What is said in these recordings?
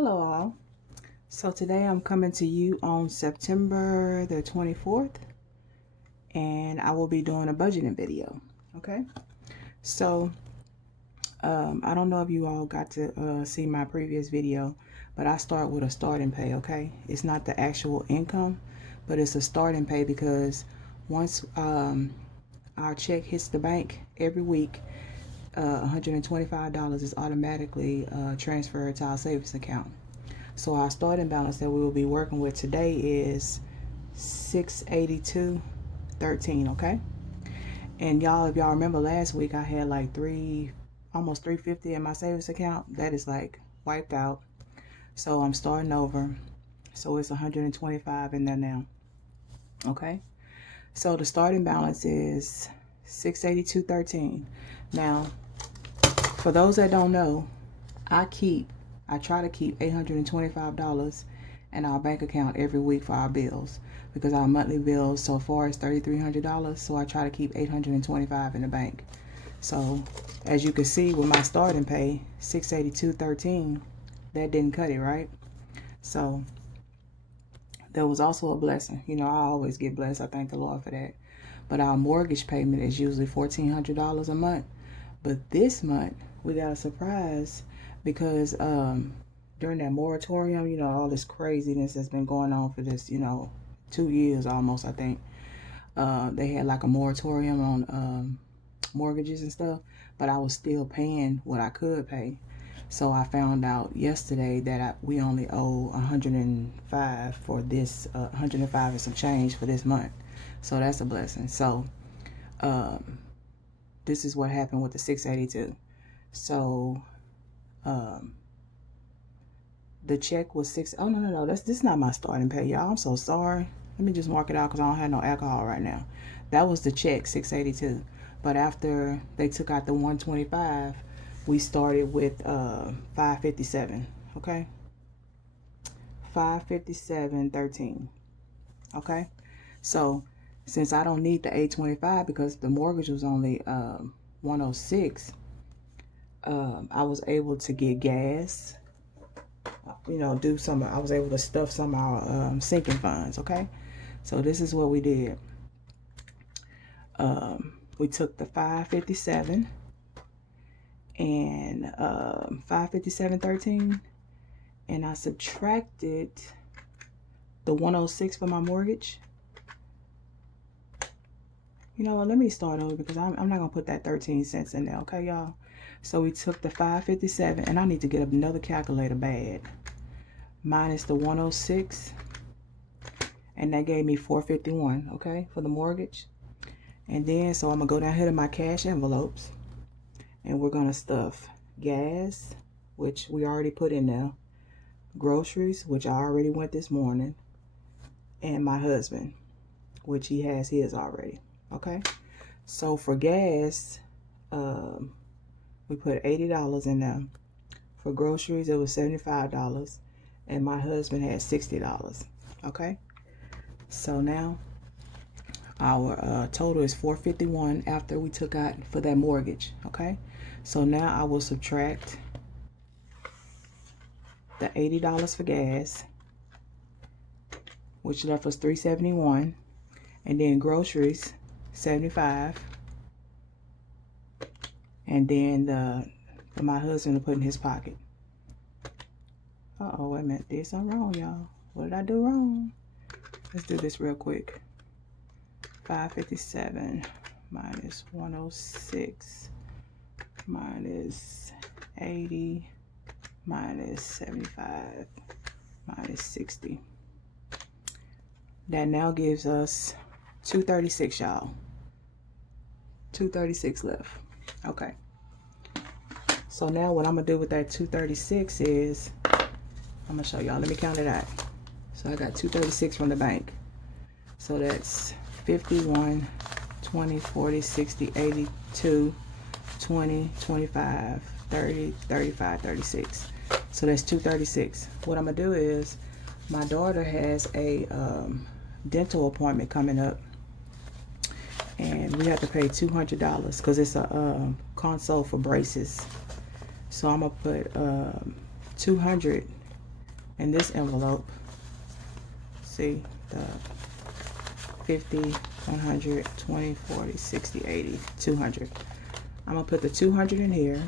Hello all. So today I'm coming to you on September the 24th, and I will be doing a budgeting video. Okay, so I don't know if you all got to see my previous video, but I start with a starting pay. Okay, it's not the actual income, but it's a starting pay because once our check hits the bank every week, $125 is automatically transferred to our savings account. So our starting balance that we will be working with today is $682.13, okay? And y'all, if y'all remember last week, I had like almost $350 in my savings account. That is like wiped out. So I'm starting over. So it's $125 in there now, okay? So the starting balance is $682.13. Now, for those that don't know, I try to keep $825 in our bank account every week for our bills because our monthly bills so far is $3,300. So I try to keep $825 in the bank. So as you can see with my starting pay, $682.13, that didn't cut it, right? So that was also a blessing. You know, I always get blessed. I thank the Lord for that. But our mortgage payment is usually $1,400 a month. But this month we got a surprise because during that moratorium, you know, all this craziness that's been going on for this, 2 years almost, I think. They had like a moratorium on mortgages and stuff, but I was still paying what I could pay. So I found out yesterday that we only owe 105 for this, 105 and some change for this month. So that's a blessing. So this is what happened with the 682. So the check was oh no, this is not my starting pay, y'all. I'm so sorry. Let me just mark it out because I don't have no alcohol right now. That was the check, 682. But after they took out the 125, we started with 557. Okay, 557.13. Okay, so since I don't need the 825 because the mortgage was only 106, I was able to get gas. I was able to stuff some of our sinking funds, okay? So this is what we did. We took the 557 and 557.13, and I subtracted the 106 for my mortgage. You know what, let me start over because I'm not gonna put that 13 cents in there, okay, y'all? So we took the 557, and I need to get another calculator bad, minus the 106, and that gave me 451, okay, for the mortgage. And then so I'm gonna go down here to my cash envelopes, and we're gonna stuff gas, which we already put in there, groceries, which I already went this morning, and my husband, which he has his already, okay? So for gas, we put $80 in there. For groceries, it was $75, and my husband had $60, okay? So now our total is $451 after we took out for that mortgage, okay? So now I will subtract the $80 for gas, which left us $371, and then groceries, $75, and then for my husband to put in his pocket. Uh-oh, wait a minute, did something wrong, y'all. What did I do wrong? Let's do this real quick. 557 minus 106 minus 80 minus 75 minus 60. That now gives us 236, y'all. 236 left. Okay. So now what I'm gonna do with that 236 is I'm gonna show y'all. Let me count it out. So I got 236 from the bank. So that's 51, 20, 40, 60, 82, 20, 25, 30, 35, 36. So that's 236. What I'm gonna do is my daughter has a dental appointment coming up, and we have to pay $200 because it's a consult for braces. So I'm gonna put 200 in this envelope, see the 50, 100, 20, 40, 60, 80, 200. I'm gonna put the 200 in here.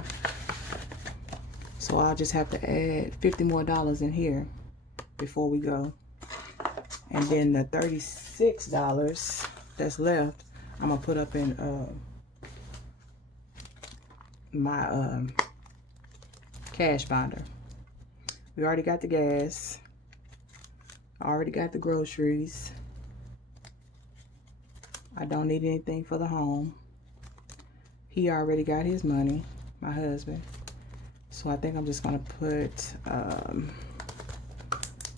So I'll just have to add $50 more in here before we go. And then the $36 that's left, I'm gonna put up in my cash binder. We already got the gas. I already got the groceries. I don't need anything for the home. He already got his money, my husband. So I think I'm just gonna put, I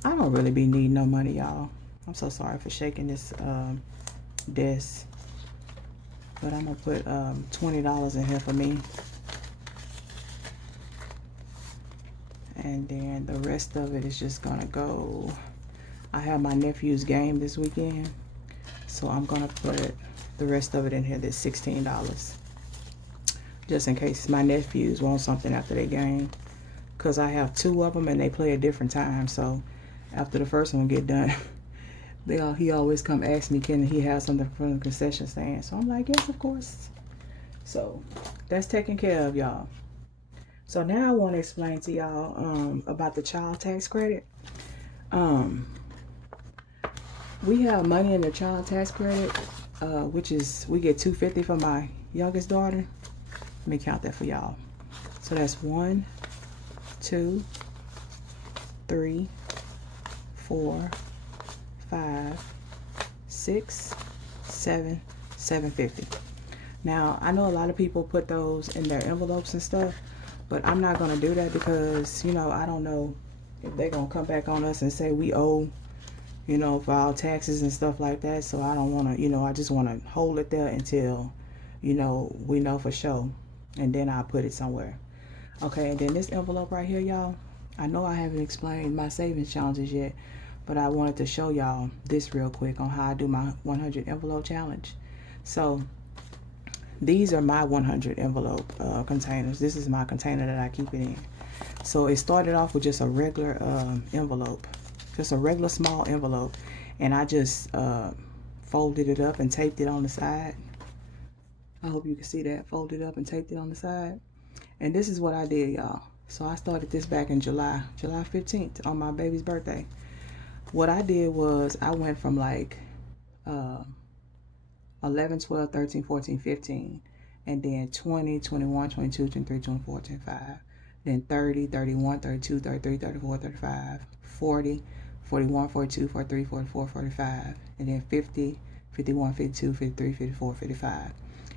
don't really be needing no money, y'all. I'm so sorry for shaking this desk. But I'm gonna put $20 in here for me. And then the rest of it is just gonna go. I have my nephew's game this weekend. So I'm gonna put the rest of it in here, that's $16. Just in case my nephews want something after their game. Because I have 2 of them and they play at different times. So after the first one get done, he always come ask me, can he have something from the concession stand? So I'm like, yes, of course. So that's taken care of, y'all. So now I want to explain to y'all about the child tax credit. We have money in the child tax credit, which is, we get $250 for my youngest daughter. Let me count that for y'all. So that's 1, 2, 3, 4, 5, 6, 7, $750. Now, I know a lot of people put those in their envelopes and stuff, but I'm not going to do that because, you know, I don't know if they're going to come back on us and say we owe, you know, for our taxes and stuff like that. So I don't want to, you know, I just want to hold it there until, you know, we know for sure. And then I'll put it somewhere. Okay, and then this envelope right here, y'all. I know I haven't explained my savings challenges yet, but I wanted to show y'all this real quick on how I do my 100 envelope challenge. So these are my 100 envelope containers. This is my container that I keep it in. So it started off with just a regular envelope, just a regular small envelope, and I just folded it up and taped it on the side. I hope you can see that. Folded up and taped it on the side. And this is what I did, y'all. So I started this back in July 15th on my baby's birthday. What I did was I went from like 11, 12, 13, 14, 15, and then 20, 21, 22, 23, 24, 25, then 30, 31, 32, 33, 34, 35, 40, 41, 42, 43, 44, 45, and then 50, 51, 52, 53, 54, 55.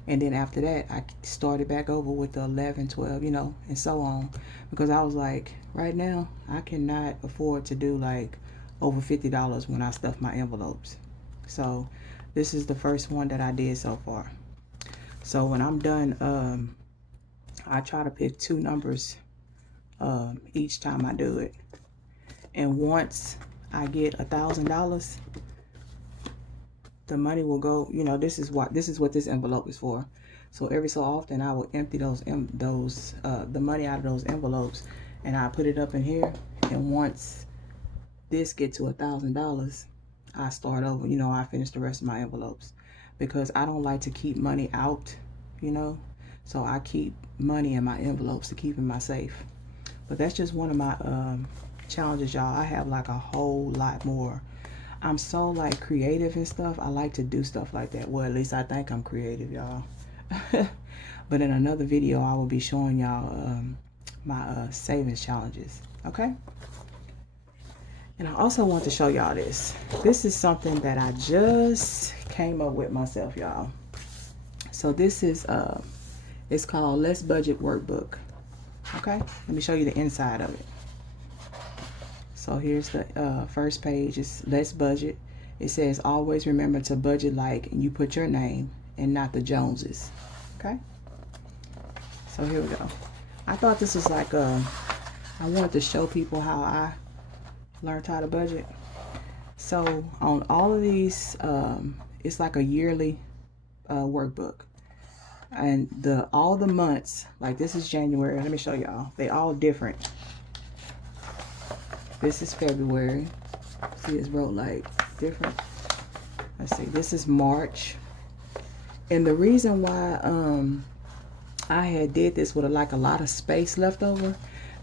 And then after that, I started back over with the 11, 12, you know, and so on. Because I was like, right now, I cannot afford to do like over $50 when I stuff my envelopes. So this is the first one that I did so far. So when I'm done, I try to pick 2 numbers each time I do it. And once I get $1,000, the money will go, you know, this is what this envelope is for. So every so often I will empty the money out of those envelopes, and I put it up in here. And once this get to $1,000, I start over, you know, I finish the rest of my envelopes, because I don't like to keep money out, you know. So I keep money in my envelopes to keep in my safe. But that's just one of my challenges, y'all. I have like a whole lot more. I'm so like creative and stuff. I like to do stuff like that. Well, at least I think I'm creative, y'all. But in another video, I will be showing y'all my savings challenges. Okay. And I also want to show y'all this. This is something that I just came up with myself, y'all. So this is it's called Let's Budget Workbook. Okay. Let me show you the inside of it. So here's the first page. It's Let's Budget. It says, always remember to budget like you put your name and not the Joneses. Okay. So here we go. I thought this was like I wanted to show people how I learned how to budget. So on all of these, it's like a yearly workbook. And all the months, like this is January. Let me show y'all. They all different. This is February. See, it's wrote like different. Let's see, this is March. And the reason why I had did this with like a lot of space left over,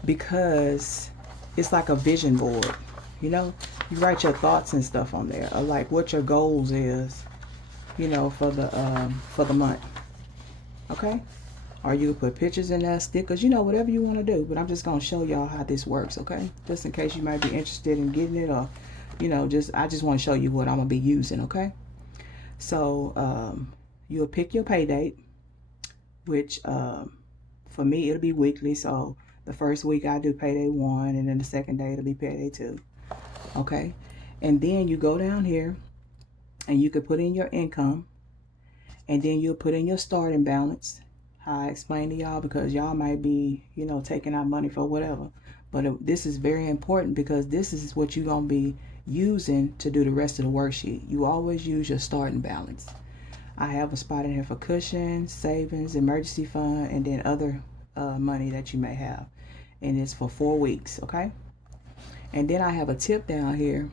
because it's like a vision board. You know, you write your thoughts and stuff on there, or like what your goals is, you know, for the month. Okay? Or you can put pictures in there, stickers, you know, whatever you want to do. But I'm just going to show y'all how this works, okay? Just in case you might be interested in getting it, or, you know, I just want to show you what I'm going to be using, okay? So you'll pick your pay date, which for me, it'll be weekly. So the first week I do payday 1, and then the second day it'll be payday 2, okay? And then you go down here, and you could put in your income, and then you'll put in your starting balance. How I explained to y'all, because y'all might be, you know, taking out money for whatever. But this is very important, because this is what you're going to be using to do the rest of the worksheet. You always use your starting balance. I have a spot in here for cushion, savings, emergency fund, and then other money that you may have. And it's for 4 weeks, okay? And then I have a tip down here.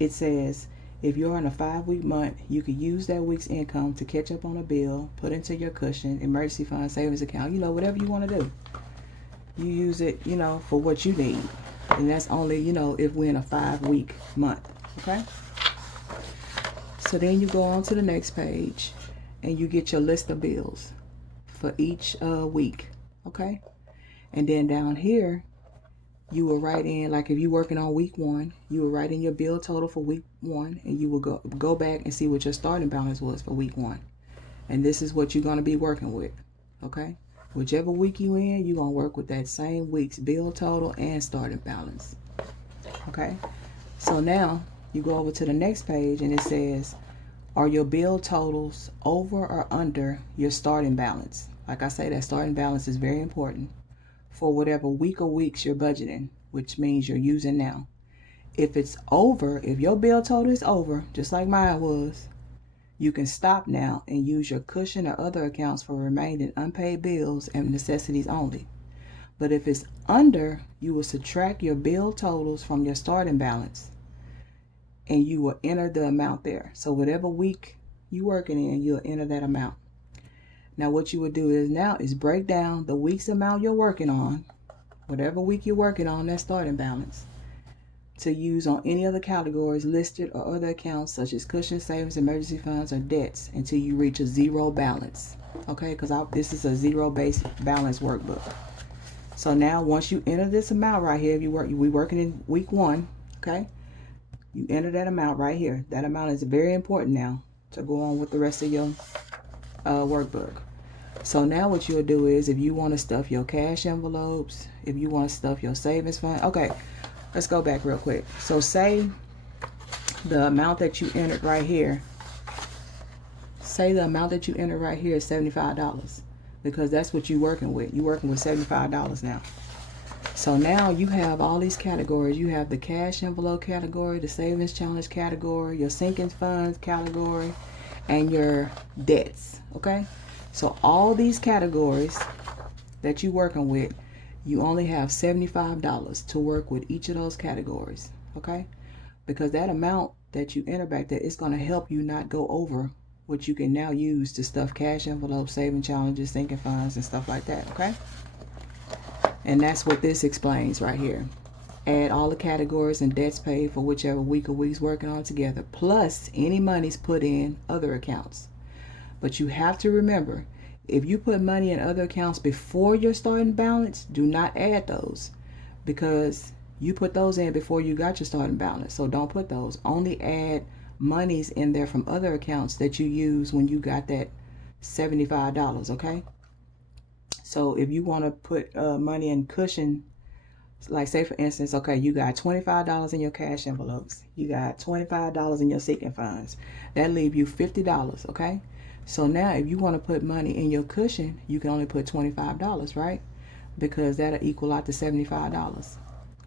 It says, if you're in a 5-week month, you could use that week's income to catch up on a bill, put into your cushion, emergency fund, savings account, you know, whatever you want to do. You use it, you know, for what you need. And that's only, you know, if we're in a 5-week month, okay? So then you go on to the next page, and you get your list of bills for each week, okay? And then down here, you will write in, like if you're working on week 1, you will write in your bill total for week 1, and you will go back and see what your starting balance was for week 1. And this is what you're going to be working with, okay? Whichever week you in, you're going to work with that same week's bill total and starting balance, okay? So now you go over to the next page, and it says, are your bill totals over or under your starting balance? Like I say, that starting balance is very important for whatever week or weeks you're budgeting, which means you're using now. If it's over, if your bill total is over, just like mine was, you can stop now and use your cushion or other accounts for remaining unpaid bills and necessities only. But if it's under, you will subtract your bill totals from your starting balance, and you will enter the amount there. So whatever week you're working in, you'll enter that amount. Now what you would do is break down the week's amount you're working on, whatever week you're working on, that starting balance, to use on any other categories listed or other accounts such as cushion, savings, emergency funds, or debts until you reach a zero balance. Okay, because this is a zero-based balance workbook. So now once you enter this amount right here, we're working in week 1, okay? You enter that amount right here. That amount is very important now to go on with the rest of your workbook. So now what you'll do is, if you want to stuff your cash envelopes, if you want to stuff your savings fund, okay, let's go back real quick. So say the amount that you entered right here, say the amount that you entered right here is $75, because that's what you're working with. You're working with $75 now. So now you have all these categories. You have the cash envelope category, the savings challenge category, your sinking funds category, and your debts, okay? So all these categories that you're working with, you only have $75 to work with each of those categories, okay? Because that amount that you enter back there is going to help you not go over what you can now use to stuff cash envelopes, saving challenges, sinking funds, and stuff like that, okay? And that's what this explains right here. Add all the categories and debts paid for whichever week or weeks working on together, plus any monies put in other accounts. But you have to remember, if you put money in other accounts before your starting balance, do not add those, because you put those in before you got your starting balance. So don't put those. Only add monies in there from other accounts that you use when you got that $75, okay? So if you want to put money in cushion, like say for instance, okay, you got $25 in your cash envelopes, you got $25 in your sinking funds, that leave you $50, okay? So now if you want to put money in your cushion, you can only put $25, right? Because that'll equal out to $75.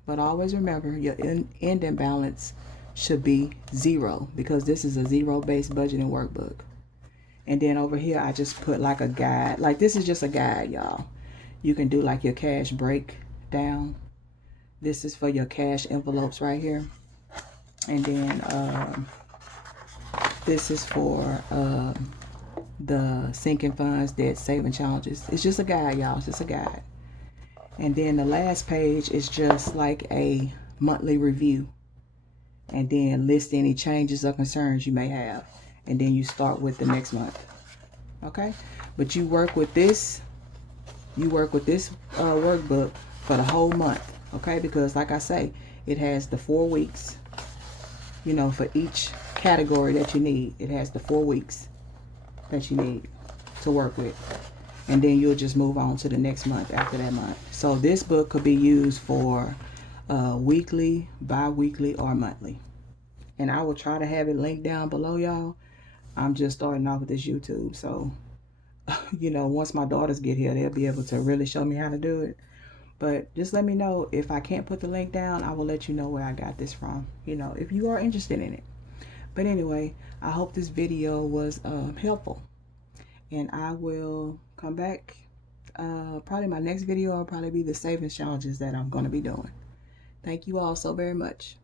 But always remember, your ending balance should be 0, because this is a zero-based budgeting workbook. And then over here, I just put like a guide. Like this is just a guide, y'all. You can do like your cash breakdown. This is for your cash envelopes right here. And then this is for the sinking funds, debt saving challenges. It's just a guide, y'all. It's just a guide. And then the last page is just like a monthly review. And then list any changes or concerns you may have. And then you start with the next month. Okay? But you work with this. You work with this workbook for the whole month. Okay? Because like I say, it has the 4 weeks. You know, for each category that you need. It has the 4 weeks that you need to work with. And then you'll just move on to the next month after that month. So this book could be used for weekly, bi-weekly, or monthly. And I will try to have it linked down below, y'all. I'm just starting off with this YouTube. So, you know, once my daughters get here, they'll be able to really show me how to do it. But just let me know if I can't put the link down. I will let you know where I got this from, you know, if you are interested in it. But anyway, I hope this video was helpful. And I will come back. Probably my next video will probably be the savings challenges that I'm going to be doing. Thank you all so very much.